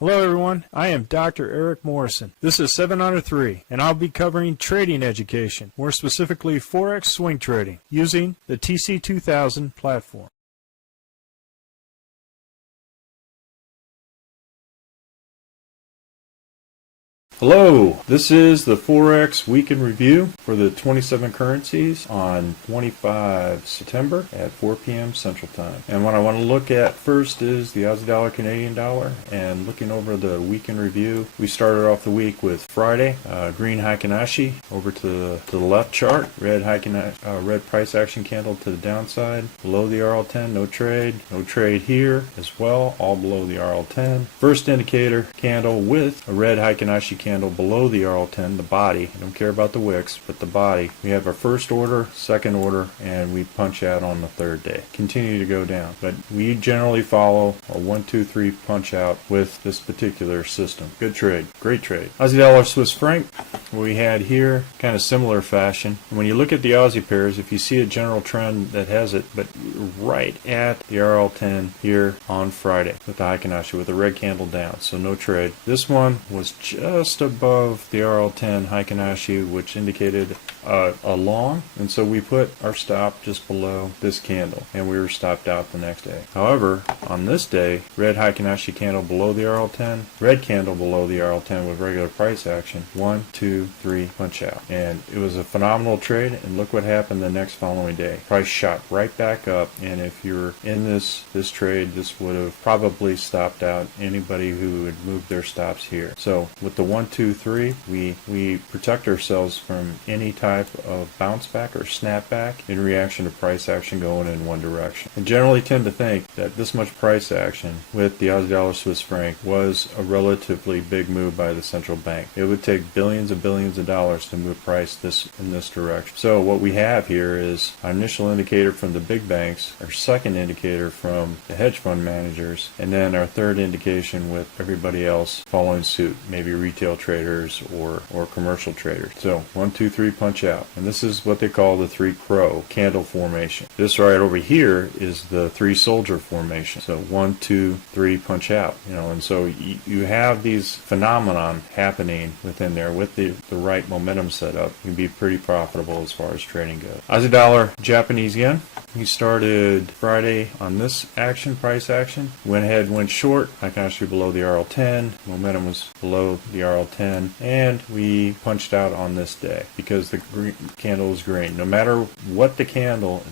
Hello everyone, I am Dr. Eric Morrison. This is 7 Under 3, and I'll be covering trading education, more specifically Forex swing trading, using the TC2000 platform. Hello, this is the Forex Week in Review for the 27 currencies on 25 September at 4 p.m. Central Time. And what I want to look at first is the Aussie dollar, Canadian dollar, and looking over the Week in Review. We started off the week with Friday, green Heikin-Ashi over to the left chart, red price action candle to the downside, below the RL10, no trade here as well, all below the RL10. First indicator candle with a red Heikin-Ashi candle below the RL10, the body. I don't care about the wicks, but the body. We have our first order, second order, and we punch out on the third day. Continue to go down, but we generally follow a 1, 2, 3 punch out with this particular system. Good trade, great trade. Aussie dollar, Swiss franc, we had here, kind of similar fashion. And when you look at the Aussie pairs, if you see a general trend that has it, but right at the RL10 here on Friday with the Heikin-Ashi with a red candle down, so no trade. This one was just above the RL10 Heikin-Ashi, which indicated a long, and so we put our stop just below this candle, and we were stopped out the next day. However, on this day, red Heikin-Ashi candle below the RL10, red candle below the RL10 with regular price action, 1, 2, 3 punch out, and it was a phenomenal trade. And look what happened the next following day. Price shot right back up, and if you're in this trade, this would have probably stopped out anybody who had moved their stops here. So with the 1, 2, 3, we protect ourselves from any type of bounce back or snap back in reaction to price action going in one direction. I generally tend to think that this much price action with the Aussie dollar, Swiss franc was a relatively big move by the central bank. It would take billions of dollars to move price in this direction. So what we have here is our initial indicator from the big banks, our second indicator from the hedge fund managers, and then our third indication with everybody else following suit, maybe retail traders or commercial traders. So 1, 2, 3 punch out, and this is what they call the 3 crow candle formation. This right over here is the 3 soldier formation. So 1, 2, 3 punch out, and so you have these phenomenon happening within there with the right momentum set up. You can be pretty profitable as far as trading goes. Aussie dollar, Japanese yen. We started Friday on this action, price action. Went ahead, went short. Heikin-Ashi below the RL10. Momentum was below the RL10, and we punched out on this day because the green candle is green. No matter what the candle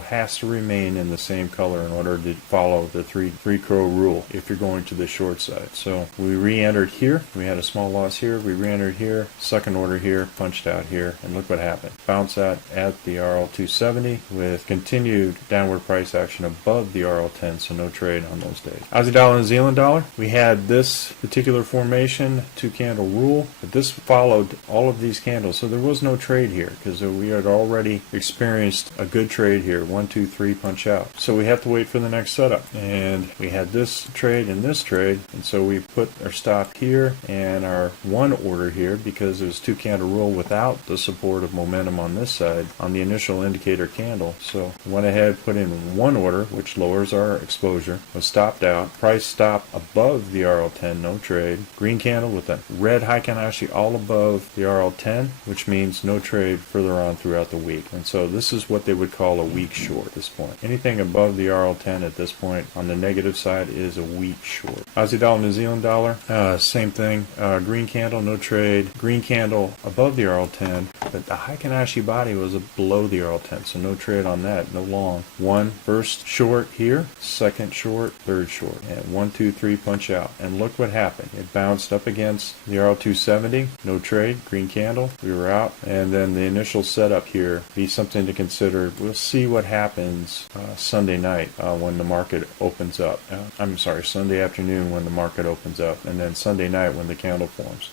has to remain in the same color in order to follow the three crow rule if you're going to the short side. So we re-entered here. We had a small loss here. We re-entered here. Second order here. Punched out here. And look what happened. Bounce out at the RL270 with continued downward price action above the RL10. So no trade on those days. Aussie dollar and Zealand dollar. We had this particular formation, 2 candle rule. But this followed all of these candles. So there was no trade here because we had already experienced a good trade here. 1, 2, 3 punch out. So we have to wait for the next setup. And we had this trade and this trade. And so we put our stop here and our one order here because it was 2 candle rule without the support of momentum on this side on the initial indicator candle. So we went ahead, put in one order, which lowers our exposure, was stopped out. Price stop above the RL10, no trade. Green candle with a red Heikin-Ashi all above the RL10, which means no trade further on throughout the week. And so this is what they would call a weak short at this point. Anything above the RL10 at this point on the negative side is a weak short. Aussie dollar, New Zealand dollar, same thing. Green candle, no trade. Green candle above the RL10, but the Heikin-Ashi body was below the RL10, so no trade on that, no long. First short here, second short, third short, and 1, 2, 3 punch out. And look what happened. It bounced up against the RL270, no trade, green candle, we were out, and then the initial setup here be something to consider. We'll see what happens Sunday night when the market opens up. Sunday afternoon when the market opens up, and then Sunday night when the candle forms.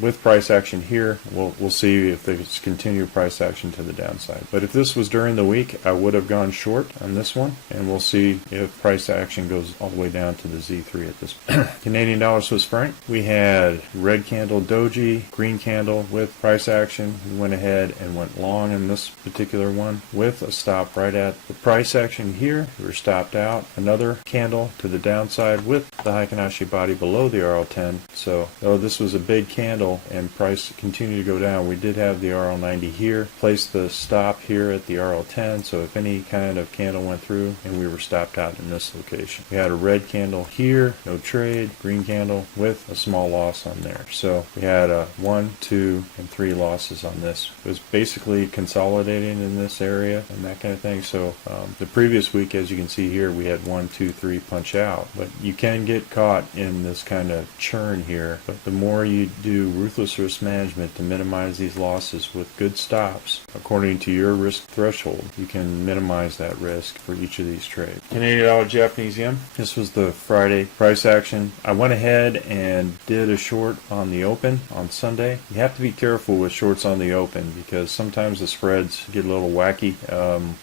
With price action here, we'll see if there's continued price action to the downside. But if this was during the week, I would have gone short on this one, and we'll see if price action goes all the way down to the Z3 at this point. Canadian dollar Swiss franc. We had red candle doji, green candle with price action. We went ahead and went long in this particular one with a stop right at the price action here. We were stopped out. Another candle to the downside with the Heikin-Ashi body below the RL10. So though this was a big candle and price continued to go down, we did have the RL90 here. Placed the stop here at the RL10, so if any kind of candle went through, and we were stopped out in this location. We had a red candle here, no trade, green candle with a small loss on there. So we had 1, 2, and 3 losses on this. It was basically consolidating in this area and that kind of thing. So the previous week, as you can see here, we had 1, 2, 3 punch out. But you can get caught in this kind of churn here. But the more you do ruthless risk management to minimize these losses with good stops, according to your risk threshold, you can minimize that risk for each of these trades. Canadian dollar Japanese yen. This was the Friday price action. I went ahead and did a short on the open on Sunday. You have to be careful with shorts on the open because sometimes the spreads get a little wacky,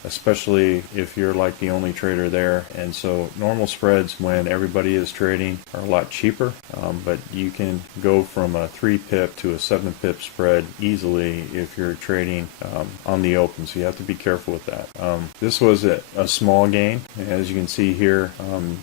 especially if you're like the only trader there. And so normal spreads when everybody is trading are a lot cheaper, but you can go from a 3 pip to a 7 pip spread easily if you're trading on the open. So you have to be careful with that. This was a small gain. As you can see here,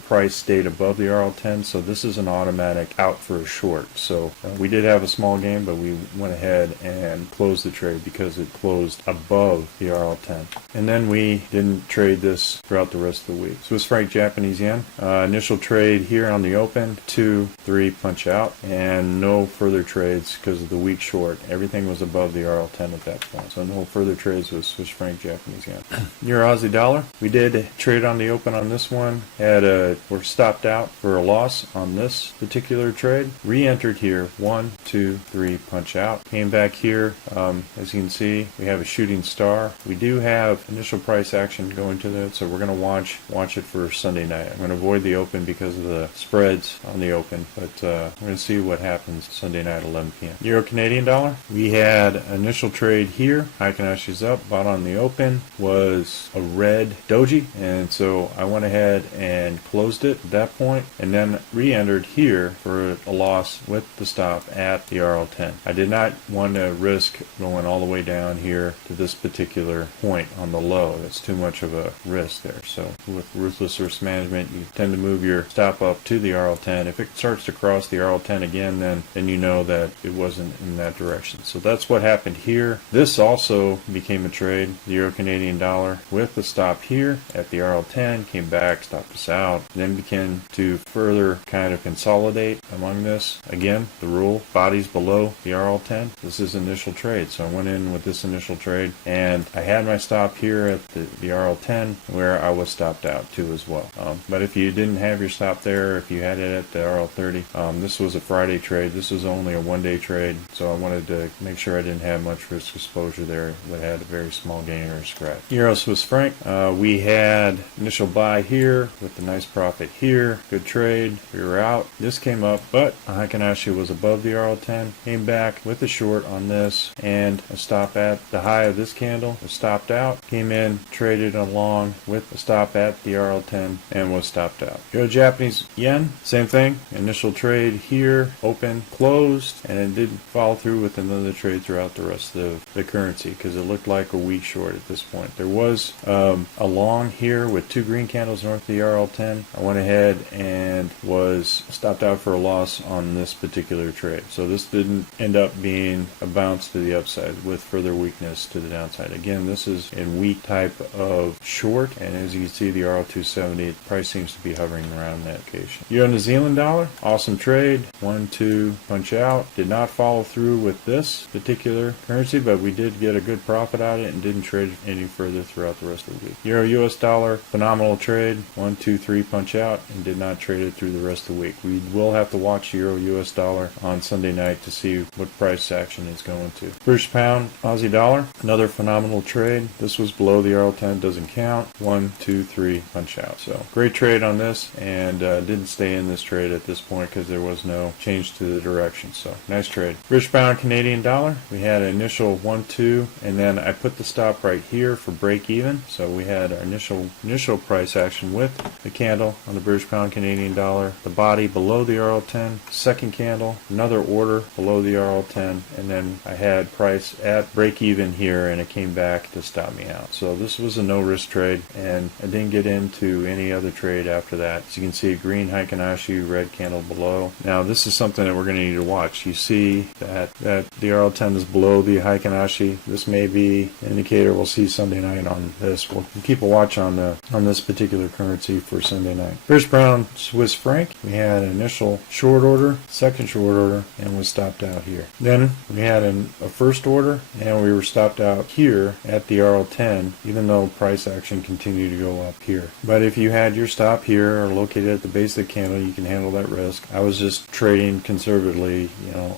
price stayed above the RL10, so this is an automatic out for a short. So we did have a small gain, but we went ahead and closed the trade because it closed above the RL10. And then we didn't trade this throughout the rest of the week. Swiss franc Japanese yen. Initial trade here on the open, 2, 3 punch out, and no further trades because of the week short. Everything was above the RL10 at that point, so no further trades with Swiss franc Japanese yen. Euro Aussie dollar. We did trade on the open on this one. We're stopped out for a loss on this particular trade. Re-entered here, 1, 2, 3 punch out. Came back here. As you can see, we have a shooting star. We do have initial price action going to that, so we're going to watch it for Sunday night. I'm going to avoid the open because of the spreads on the open, but we're going to see what happens Sunday night at 11 p.m. Euro Canadian dollar. We had initial trade here. Heikin-Ashi's up. Bought on the open was a red doji, and so I went ahead and closed it at that point, and then re-entered here for a loss with the stop at the RL10. I did not want to risk going all the way down here to this particular point on the low. That's too much of a risk there. So with ruthless risk management, you tend to move your stop up to the RL10. If it starts to cross the RL10 again, then you know that it wasn't in that direction. So that's what happened here. This also became a trade, the Euro Canadian dollar, with the stop here at the RL10, came back, stopped us out, then began to further kind of consolidate among this. Again, the rule, bodies below the RL10. This is initial trade. So I went in with this initial trade, and I had my stop here at the RL10 where I was stopped out too as well. But if you didn't have your stop there, if you had it at the RL30, this was a Friday trade. This was only a one-day trade, so I wanted to make sure I didn't have much risk exposure there, but had a very small gain or a scratch. Euro Swiss franc. We had initial buy here with a nice profit here. Good trade. We were out. This came up, but Heikin-Ashi was above the RL10. Came back with a short on this and a stop at the high of this candle. Was stopped out. Came in, traded along with a stop at the RL10 and was stopped out. Euro Japanese yen. Same thing. Initial trade here, open, closed, and it didn't follow through with another trade throughout the rest of the currency because it looked like a weak short at this point. There was a long here with 2 green candles north of the RL10. I went ahead and was stopped out for a loss on this particular trade. So this didn't end up being a bounce to the upside with further weakness to the downside. Again, this is a weak type of short, and as you can see, the RL270 price seems to be hovering around that location. Euro New Zealand dollar, awesome trade. 1, 2 punch out. Did not follow through with this particular currency, but we did get a good profit out of it and didn't trade any further throughout the rest of the week. Euro US dollar, phenomenal trade. 1, 2, 3 punch out, and did not trade it through the rest of the week. We will have to watch Euro US dollar on Sunday night to see what price action is going to. British pound, Aussie dollar, another phenomenal trade. This was below the RL10, doesn't count. 1, 2, 3 punch out. So great trade on this, and didn't stay in this trade at this point because there was no change to the direction. So nice trade. British British pound Canadian dollar, we had an initial 1-2, and then I put the stop right here for break even. So we had our initial price action with the candle on the British pound Canadian dollar, the body below the RL10, second candle, another order below the RL10, and then I had price at break even here, and it came back to stop me out. So this was a no risk trade, and I didn't get into any other trade after that. As you can see, green Heikin-Ashi, red candle below. Now this is something that we're going to need to watch. You see that the RL10 is below the Heikin-Ashi. This may be an indicator we'll see Sunday night on this. We'll keep a watch on this particular currency for Sunday night. British pound Swiss franc, we had an initial short order, second short order, and was stopped out here. Then we had a first order, and we were stopped out here at the RL10, even though price action continued to go up here. But if you had your stop here or located at the base of the candle, you can handle that risk. I was just trading conservatively,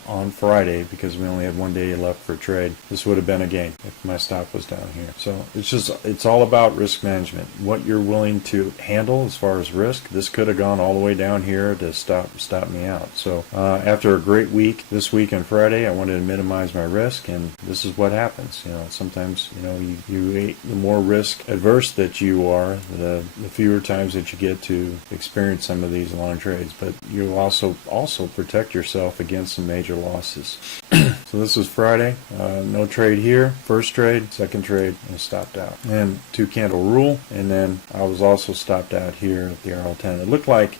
on Friday because we only had 1 day left for trade. This would have been a gain if my stop was down here. So it's all about risk management. What you're willing to handle as far as risk. This could have gone all the way down here to stop me out. So after a great week this week on Friday, I wanted to minimize my risk, and this is what happens. Sometimes the more risk adverse that you are, the fewer times that you get to experience some of these long trades. But you also protect yourself against some major losses. So this was Friday. No trade here. First trade, second trade, and stopped out. And 2 candle rule, and then I was also stopped out here at the RL10. It looked like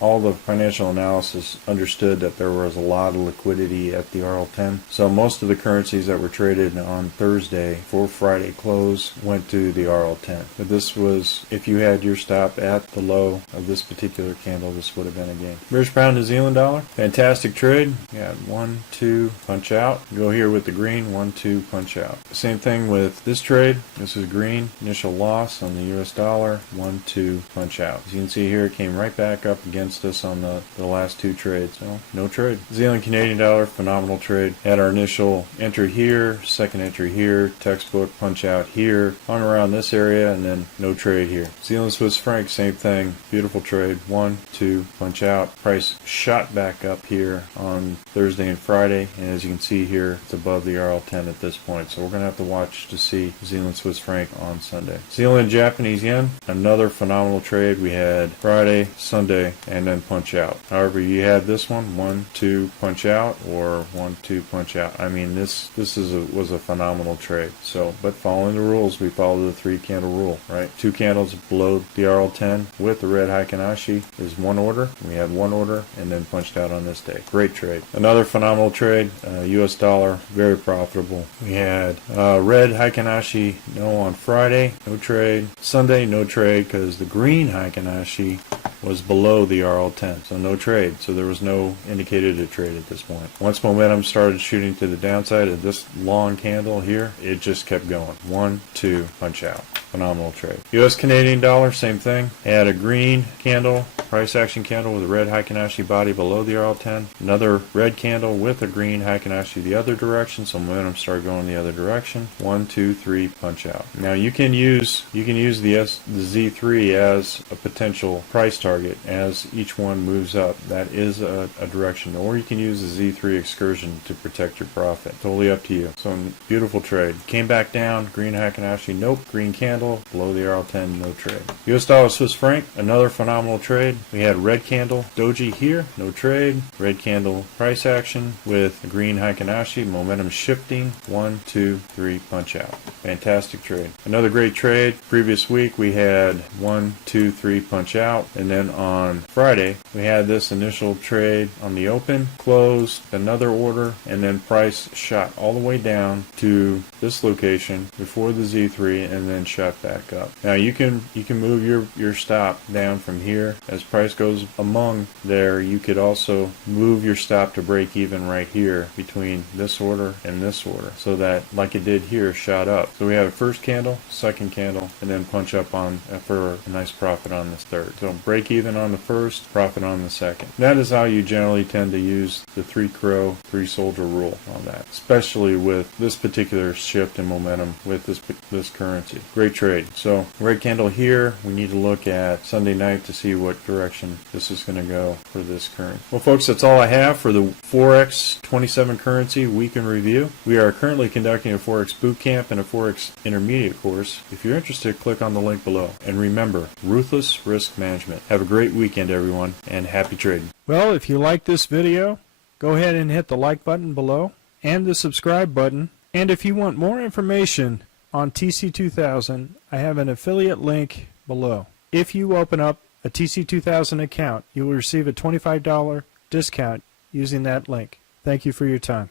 all the financial analysis understood that there was a lot of liquidity at the RL10. So most of the currencies that were traded on Thursday for Friday close went to the RL10. But this was, if you had your stop at the low of this particular candle, this would have been a gain. British pound New Zealand dollar, fantastic trade. You got 1, 2, punch out. Go here with the green, 1, 2, punch out. Same thing with this trade. This is green, initial loss on the US dollar, 1, 2, punch out. As you can see here, it came right back up against us on the last 2 trades. So no trade. Zealan Canadian dollar, phenomenal trade. Had our initial entry here, second entry here, textbook punch out here, hung around this area, and then no trade here. Zealand Swiss franc, same thing. Beautiful trade. 1, 2, punch out. Price shot back up here on Thursday and Friday, and as you can see here, it's above the RL10 at this point. So we're going to have to watch to see Zealand Swiss franc on Sunday. Zealand Japanese yen, another phenomenal trade. We had Friday, Sunday, and then punch out. However, you had this one, 1, 2, punch out, or 1, 2, punch out. I mean, this was a phenomenal trade. So, but following the rules, we follow the 3 candle rule, right? 2 candles below the RL10 with the red Heikin-Ashi is 1 order. We had 1 order and then punched out on this day. Great trade. Another phenomenal trade, US dollar, very profitable. We had red Heikin-Ashi, no on Friday, no trade. Sunday, no trade because the green Heikin-Ashi was below the RL10, so no trade. So there was no indicator to trade at this point. Once momentum started shooting to the downside of this long candle here, it just kept going. 1, 2, punch out. Phenomenal trade. US Canadian dollar, same thing. Had a green candle, price action candle with a red Heikin-Ashi body below the RL10. Another red candle with a green Heikin-Ashi the other direction, so momentum started going the other direction. 1, 2, 3, punch out. Now you can use the Z3 as a potential price target as each one moves up. That is a direction. Or you can use the Z3 excursion to protect your profit. Totally up to you. So beautiful trade. Came back down, green Heikin-Ashi, nope, green candle, below the RL10, no trade. US dollar Swiss franc, another phenomenal trade. We had red candle doji here, no trade. Red candle price action with a green Heikin-Ashi, momentum shifting. 1, 2, 3, punch out. Fantastic trade. Another great trade. Previous week we had 1, 2, 3, punch out, and then on Friday we had this initial trade on the open, closed, another order, and then price shot all the way down to this location before the Z3 and then shot back up. Now you can move your stop down from here as price goes among there. You could also move your stop to break even right here between this order and this order, so that like it did here, shot up. So we had a first candle, second candle, and then punch up on for a nice profit on this third. So break even on the first, profit on the second. That is how you generally tend to use the 3 crow, 3 soldier rule on that, especially with this particular shift in momentum with this currency. Great trade. So red candle here, we need to look at Sunday night to see what direction direction this is going to go for this currency. Well, folks, that's all I have for the Forex 27 currency week in review. We are currently conducting a Forex boot camp and a Forex intermediate course. If you're interested, click on the link below. And remember, ruthless risk management. Have a great weekend, everyone, and happy trading. Well, if you like this video, go ahead and hit the like button below and the subscribe button. And if you want more information on TC2000, I have an affiliate link below. If you open up a TC2000 account, you will receive a $25 discount using that link. Thank you for your time.